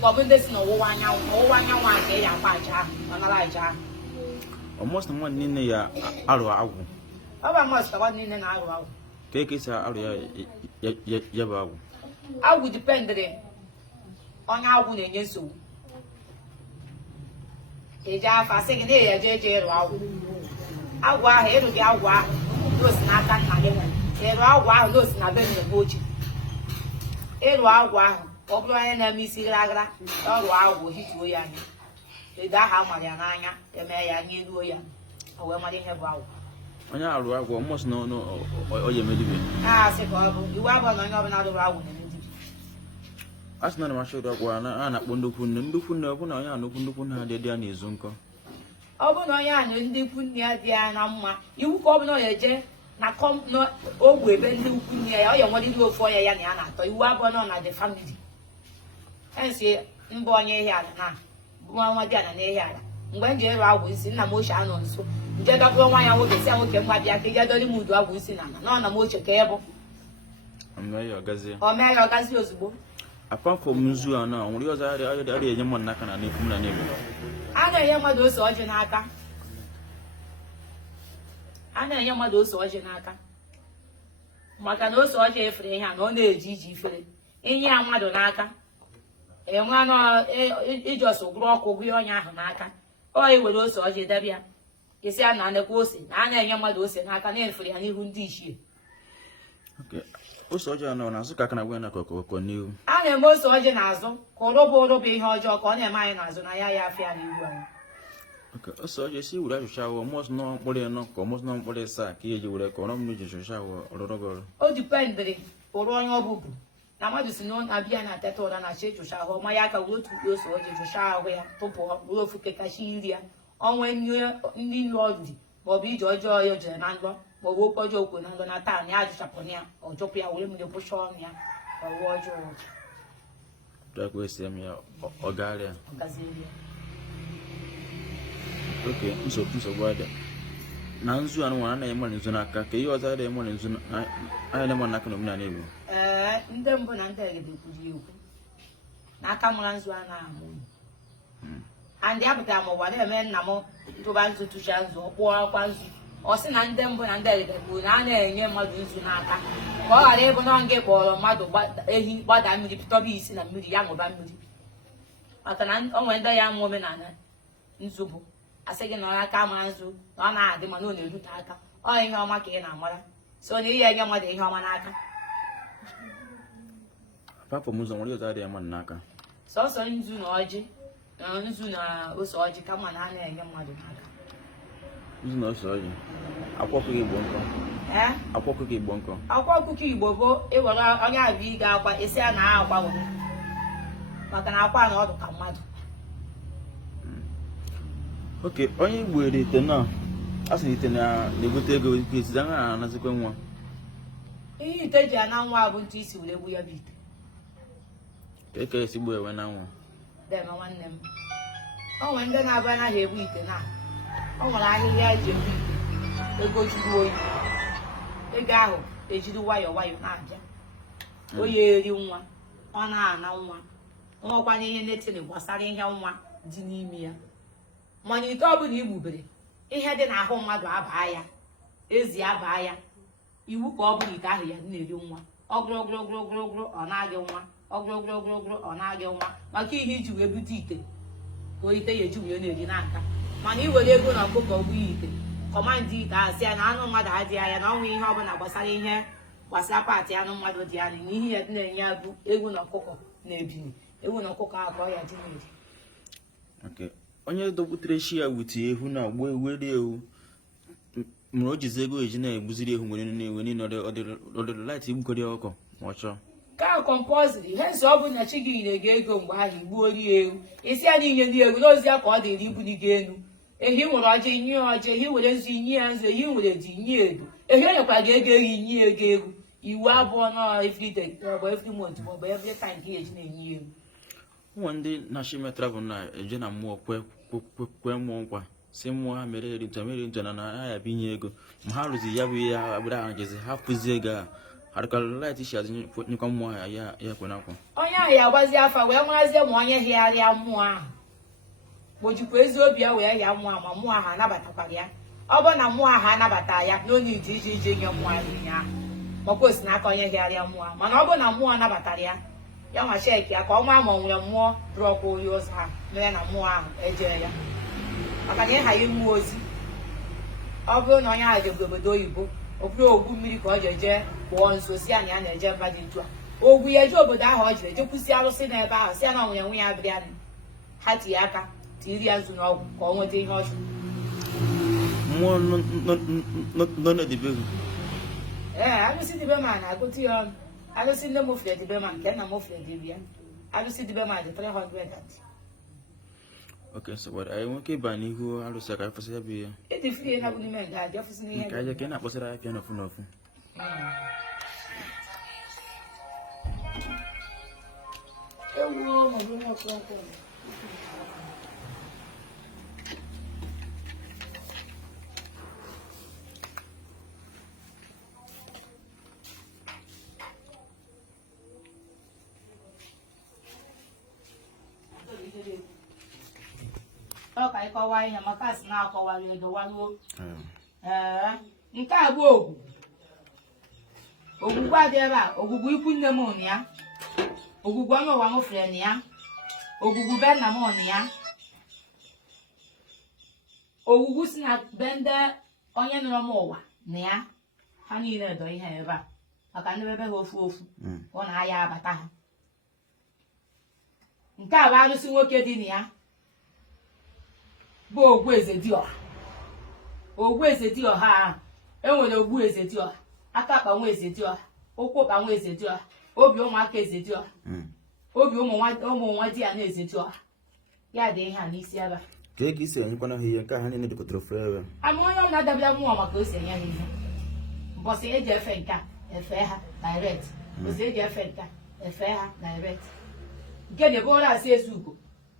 This no one young one day and Paja, Manalaja. Almost one in the Aru. I must have one in an hour. Cake is Yabu. I would depend on our wood and Yesu. Eja second day, JJ. Agua, here to the agua, those not done again. Agua, those not been the boat. Agua, Ogba enemy Silagra, or wow, hit William. The Dahamariana, the Mayor, you William. Oh, well, my dear, wow. On our almost no, or you may do it. Ah, say, you are going another round. As none of my shoulder, one, and at Wundukun, and Dukun, open on Yandukun, the Diani Zunko. Oh, no, Yan, and Dukun, Diana, you come no age, now come no, oh, we bend Dukun, I want to go for a Yana, but you are born on at the family. And say, born here, one more than an area. When you're out with in a motion on so, get up one I will be saying, okay, my dear, I don't move to a Wisina, none of much a cable. I'm not your gazette. Or Mary Augustus. Apart from Muzua now, we was at the young one, Nakan and Nipuna neighbor. I know Yamado's Ojanaka. I know Yamado's Ojanaka. Macano's Oja and only Gigi Philip. In Yamadonaka. And one it just will grow over on Yahanaka. Or it will also Oja Debia. You see, I'm not the gossip. I know Yamado's and I can end for the honeymoon dish. Okay. Also, I know as I can win a cocoa new. I am most Ojanazo, Corobo being Hojo, on a miners, and I fear. Okay, so you see, would I shower most nobody and not almost nobody sack here you would economically shower or girl. Oh, depending or on your book. Now, what is known Abiana Tato and I say to shower, Mayaka would to use Oja to shower where Popo, Ulofuke Cashiria, on when you're in the Lodi, Bobby Giorgio, your Genango. But what was your good and Donata, Yajaponia, or Jopia, women, the Pushonia, or Wardrobe. That was them, or Galia. Okay, so piece of water. Nanzu and one animal in Zunaka, you was other animal in Zun. I am one Nakan name. Then Bonanta, you. Nakamanzuana. And the appetite of whatever men Namo to answer to Shans or Poor. Or send and them and they would near Madunaka. Or I ever not get all of Mado, but I'm with Tobies in a young of Bambi. But an when the young woman in Zubu. A second on a Kamanzu, on a the Manoni Lutaka, or in our market and Amara. So near your mother in Hamanaka. Papa Musan was at the Manaka. So in Zunoji, Zuna was Oji, come on, and your mother. No, sorry. I'll walk with Bonko. Eh? I'll walk with Bonko. I'll walk with you, Bobo. It was a big out, but it's an hour. But an hour not to come out. Okay, only with it now. As it now, they will take with his Zana as a good one. You take your now, I won't teach you, we are beat. Take a sibwe when I want. Then I want them. Oh, and then I ran a heavy week now. Oh, when I hear you, they go to the they go, they do why or why not. Oh, you one. On one. Oh, one in it was starting here one. Dinimia. Money double you movie. He had in a home mother abaya. Is the abaya. You will probably die here near one. Oh, grow, or not one. Oh, grow, or not one. My key hit you a boutique. Go eat a junior in Naka. Money will you go and cook a week. Command it as an animal mother idea and only how when I was selling here was a party animal mother Diana. He had no yabu, it will not cook, maybe. It will not cook our boy at okay. On your double treasure with you, who now where you Mrojizego is in a buzzy who winning other light him could you watch her. Cow composite, hence open a chicken in a gay go while he would you. Is there any idea with those that are the Libby again? And he will watch in you, he would see years, and you would have seen you. And you're not getting near gay. You are born every day, or every month, or every time he is in you. One day, Nashima travel now, a general more quick, same one made it to American, and I have been here. How is the Yabi Abraham is half Zega, Arịkọrọ light isi azụ nyekwa mmụọ ya kwe n'akwa. Onye ahụ ya agbazi afa wee nwazie ma onye hịgharịa mmụọ ahụ. Gbojikwa ezi obi ya wee hịa mmụọ ma mmụọ ahụ anabatakwara ya. Ọ bụ na mmụọ ahụ anabata ya n'onye iji nye mmụọ ahụ ihe ahụ. Maka o si n'aka onye hịgharịa mmụọ ahụ. Mana ọ bụ na mmụọ anabatara ya, ya nwa cheki ya ka ọ maa ma ọ nwere mmụọ dụrọkwa ori ụzọ ahụ mere na mmụọ ahụ ejee ya. Maka na ịhaghị mmụọ ozi. Ọ bụrụ na onye ahụ jebe obodo oyibo, ọ bụrụ ogwu mmiri ka ọ ji eje kpụọ nso si ya na ya na-eje mba dị ntu a. Ogwu ya eje obodo ahụ ọ jiri eje kwụsị arụsị n'ebe ahụ si ya na nwunye ya bịa ha tinye aka tiri ya nzu n'ọgwụ ka ọ nweta ihe ọ chọrọ. Mmụọ nọ n'edibeghị. Arụsị dibe ma na-agụtụ ya ọnụ. Arụsị nne m ofere dibe ma nke nna m ofere dibe ya. Arụsị dibe ma dị 300. Okay, so what I want to buy n'ihu arụsị aka afọsị ya bụ ya. Ịdị free na bụ n'ime nga dị ọfụsị n'ihe. Nke aja ka ị na-akpọsara ya pịa n'ofu n'ofu. Ewu maọbụ ihe ọkụrọkụ. Ọ ka ịkọwa ihe maka asị na-akọwara edo waruo. Nke a bụ ogwu. Ogwugwu adị ebe a, ogwugwu ikwu nne m ụnụ ya. Ogwugwu onye ụwa m fere na ya. Ogwugwu be nna m ụnụ ya. Ogwugwu si na be ndị onye nọrọ m ụwa na ya. Ha niile edo ihe ebe a. Maka ndị bebe ha ofu ọ na-aya abata ha. Nke a bụ arụsị nwoke dị na ya. Bụ ogwu eze dị ọha. Ogwu eze dị ọha ahụ. Enwere ogbu eze dị ọha. Aka akpa nwa eze dị ọha. Ụkwụ ụkpa nwa eze dị ọha. Obi ụmụaka eze dị ọha. Obi ụmụ nwa di ya na eze dị ọha. Ya dị ihe a n'isi ebe a. Ka ego isi enyekwana ha ihe nke ha niile dịkọtara ofu ebe. Ama onye ọ na-adabịa mmụọ maka o si enye ha ihe. Mbọsị eji efe nke a efe ha direct. Mbọsị eji efe nke a efe ha direct. Nke na ebe ọrụ asị ezu ugo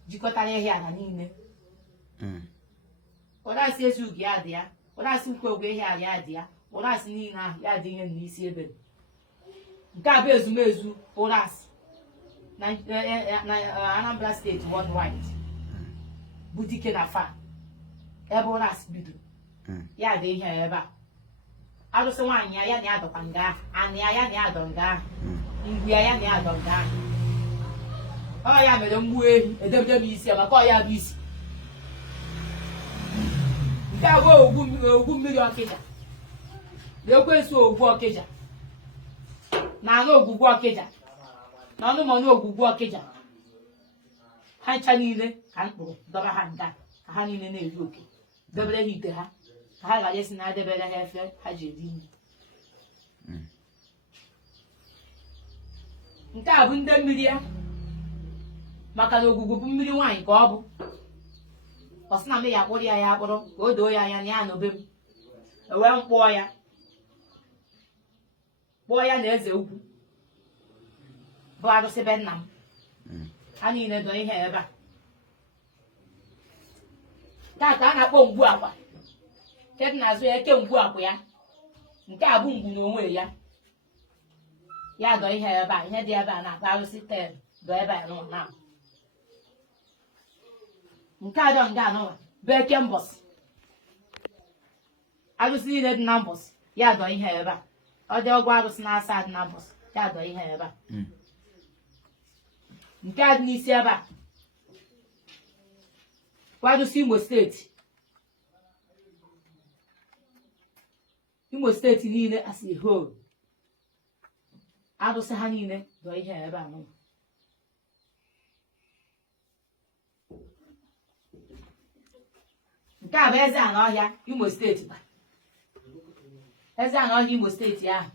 jikọtara ihe ala niile. Ọrasị ezi ugo ya dị ya, ọrasị nkwe ogwe ihe ala ya dị ya, ọrasị niile ahụ ya dị ihe n'isi ebe. Nke a bụ ezumezu ọrasị na Anambra steeti worldwide bụ dike na fa ebe ọrasị bido ya dị ihe ebe a. Arụsị nwaanyị ya na ya dọkwa nga ahụ, anị ya na ya dọ nga ahụ, ngwu ya na ya dọ nga ahụ. Ọ ya mere mgbu ehi edebedebe isi ya maka ọ ya bụ isi. Nke a bụ ogwu mmiri Ọkịja. Na-ekwensu ogwu Ọkịja. Na anụ ogwugwu Ọkịja. Na ọnụmọnụ ogwugwu Ọkịja. Ha ncha niile ka mkpụrụ dọba ha nga ka ha niile na-eri oke. Debere ha ite ha ka ha ghara isi na debere ha efe ha ji eri nri. Nke a bụ ndị mmiri ya. Maka na ogwugwu bụ mmiri nwaanyị ka ọ bụ. Ọ sị na m ya akpụrụ ya akpụrụ ka o doo ya anya na ya n'obe m. Ewee m kpụọ ya. Kpụọ ya na eze ukwu. Bụ arụsị be nna m. Ha niile dọ ihe ebe a. Taa ka a na-akpọ mgbu akwa. Nke dị n'azụ ya eke mgbu akwa ya. Nke a bụ mgbu n'onwe ya. Ya dọ ihe ebe a. Ihe dị ebe a na-akpọ arụsị tel dọ ebe a n'ụwa na. Nke a dọ nga anụwa bụ eke mbọsị. Arụsị niile dị na mbọsị ya dọ ihe ebe a. Ọ dị ọgwụ arụsị na-asa dị na mbọsị ya dọ ihe ebe a. Nke a dị n'isi ebe a. Arụsị Imo steeti. Imo steeti niile as a whole. Arụsị ha niile dọ ihe ebe a n'ụwa. Nke a bụ eze ana ọhịa Imo steeti ba. Eze ana ọhịa Imo steeti ahụ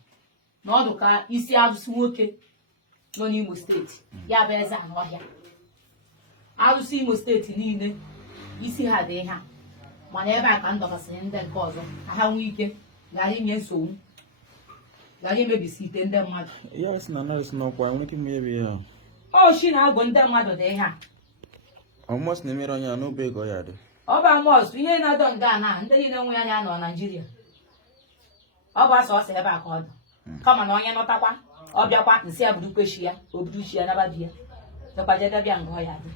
na ọdụ ka isi arụsị nwoke nọ n'Imo steeti. Ya bụ eze ana ọhịa. Arụsị Imo steeti niile isi ha dị ha. Mana ebe a ka m dọkasịrị ndị nke ọzọ ka ha nwee ike ghara inye nsogbu. Ghara imebisi ite ndị mmadụ. Ya sị na nọọsụ n'ọkwa nwere ike imebi ya. Oshi na-agụ ndị mmadụ dị ha. Ọmụmụ sị na-emere onye a n'obe ego ya dị. Ọ bụ amọs ihe na-adọ nga na ndị niile nwe anya nọ Naịjirịa. Ọ bụ asọ ọsọ ebe a ka ọ dọ. kama na onye nọtakwa ọ bịakwa nsị ya buru kweshi ya o buru chi ya naba di ya dọkwaje dọbịa nga ọ ya dị.